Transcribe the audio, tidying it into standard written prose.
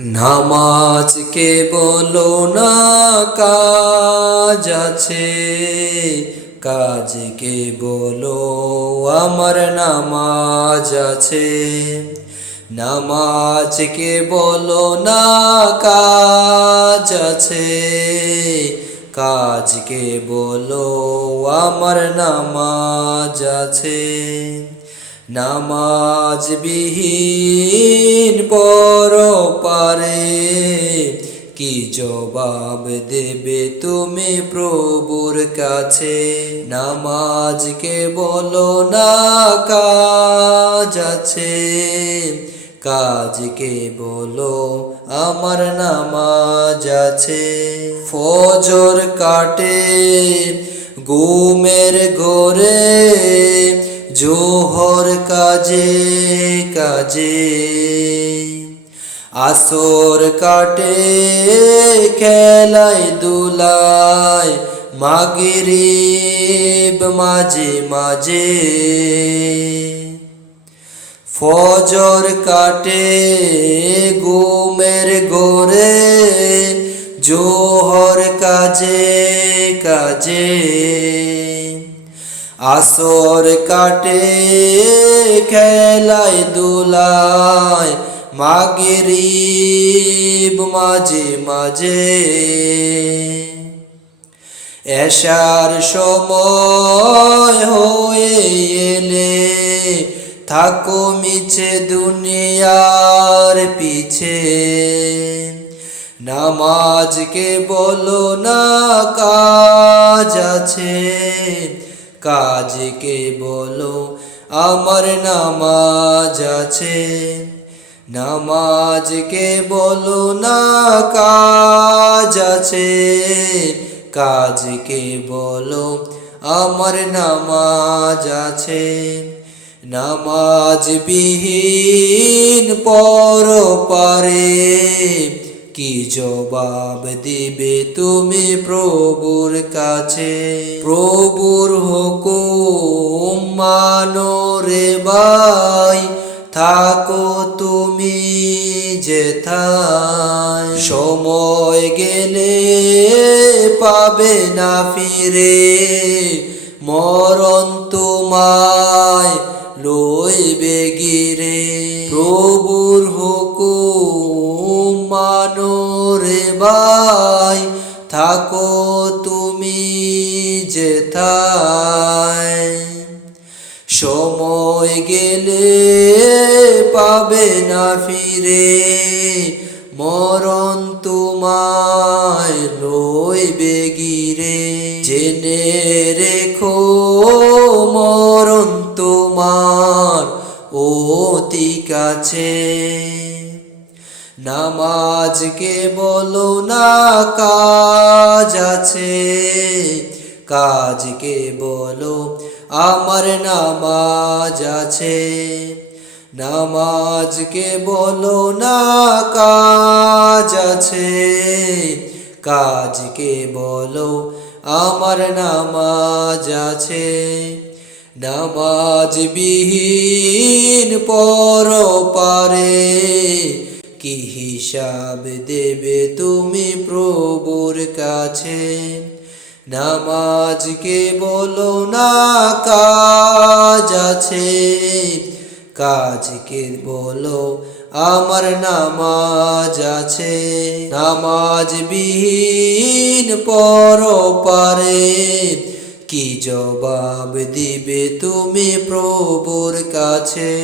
নামাজকে বলো না কাজ আছে, কাজকে বলো আমার নামাজ আছে। নামাজকে বলো না কাজ আছে, কাজকে বলো আমার নামাজ আছে। নামাজ বিহীন পরপারে কি জবাব দেবে তুমি প্রভুর কাছে। নামাজকে বলো না কাজ আছে, কাজকে বলো আমার নামাজ আছে। ফজর কাটে ঘুমের ঘোরে, জোহর কাজে কাজে, আসর কাটে খেলায় দুলায়, মাগরিব মাঝে মাঝে। ফজর কাটে ঘুমের ঘোরে, জোহর কাজে কাজে, আসর কাটে খেলায় দুলায়, মাগরিব মাঝে মাঝে। এশার সময় হয়ে এলে থাকো মিছে দুনিয়ার পিছে। নামাজকে বলো না কাজ আছে, কাজকে বলো আমার নামাজ আছে। নামাজকে বলো না কাজ আছে, কাজকে বলো আমার নামাজ আছে। নামাজ বিহীন পরপারে কি জবাব দিবে তুমি প্রভুর কাছে। প্রভুর হুকুম মানো রে ভাই, থাকো তুমি যেথায়। সময় গেলে পাবে না ফিরে, মরণ তোমায় লইবে গিরে। প্রভুর হুকুম মানো রে ভাই, থাকো তুমি যেথায়। সময় গেলে পাবে না ফিরে, মরণ তোমায় লইবে গিরে। জেনে রেখো মরণ তোমার অতি কাছে। নামাজকে বলো না কাজ আছে, কাজকে বলো আমার নামাজ আছে। নামাজকে বলো না কাজ আছে, কাজকে বলো আমার নামাজ আছে। নামাজ বিহীন পরপারে কি হিসাব দেবে তুমি প্রভুর কাছে। নামাজকে বলো না কাজ আছে, কাজকে বলো আমার নামাজ আছে। নামাজ বিহীন পরপারে কি জবাব দিবে তুমি প্রভুর কাছে।